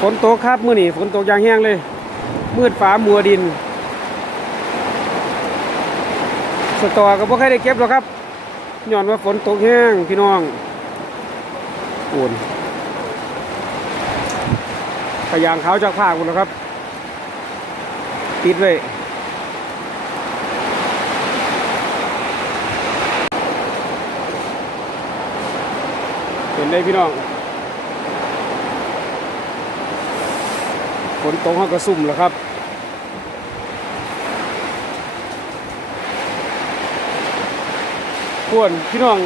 ฝนตกครับมื้อนี้ฝนตกอย่างแห้งเลย มืดฟ้ามัวดิน สตอก็บ่เคยได้เก็บหรอกครับย้อนว่าฝนตกแห้งพี่น้องปูนพยางขาจากผ้าคุณแล้วครับ ปิดไว้เห็นได้พี่น้อง ฝนตกเขาก็ซุ่มแล้วครับพวนพี่น้อง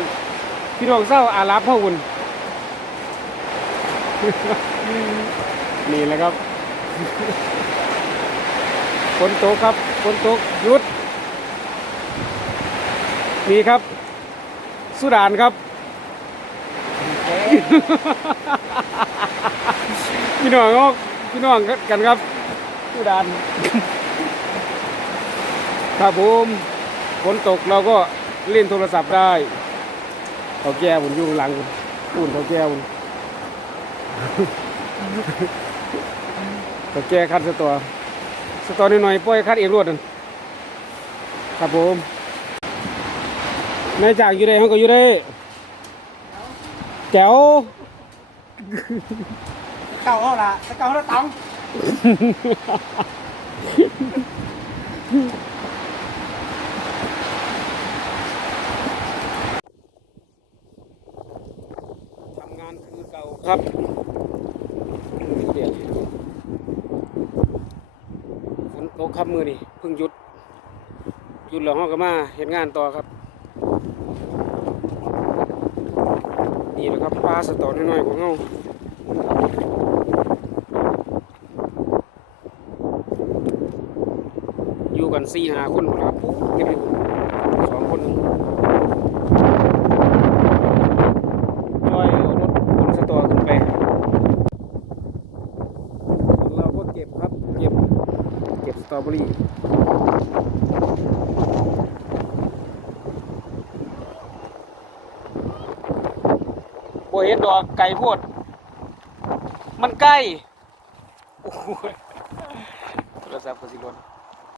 พี่น้องเศร้าอารับพ่อคุณนี่แหละครับฝนตกครับฝนตกหยุดนี่ครับ สุดานครับพี่น้องก็ พี่น้องกันครับสุดาน ครับผมฝนตกเราก็เล่นโทรศัพท์ได้เขาแก้ผมอยู่หลังปุ่นเขาแก้ผมเขาแก้คัดสตอสตอนิดหน่อยปล่อยคัดเอรวดนั่นครับผมนายจ้างอยู่ได้เขาก็อยู่ได้แจ๋ว เก่าเอาละเก่าแล้วตังทำงานคือเก่าครับเดี๋ยวฝนตกครับมือนี่เพิ่งหยุดหยุดแล้วห้องก็มาเห็นงานต่อครับนี่แหละครับปลาสตอน้อยๆของเฮา อยู่กันสี่ห้าคนหมดครับเก็บไปสองคนหนึ่งจอยเอารถขนสตอขึ้นไปเราก็เก็บครับ เก็บ เก็บสตรอเบอรี่บ่เห็นดอกไก่โพด มันใกล้โอ้ยโทรศัพท์ก็สิรถ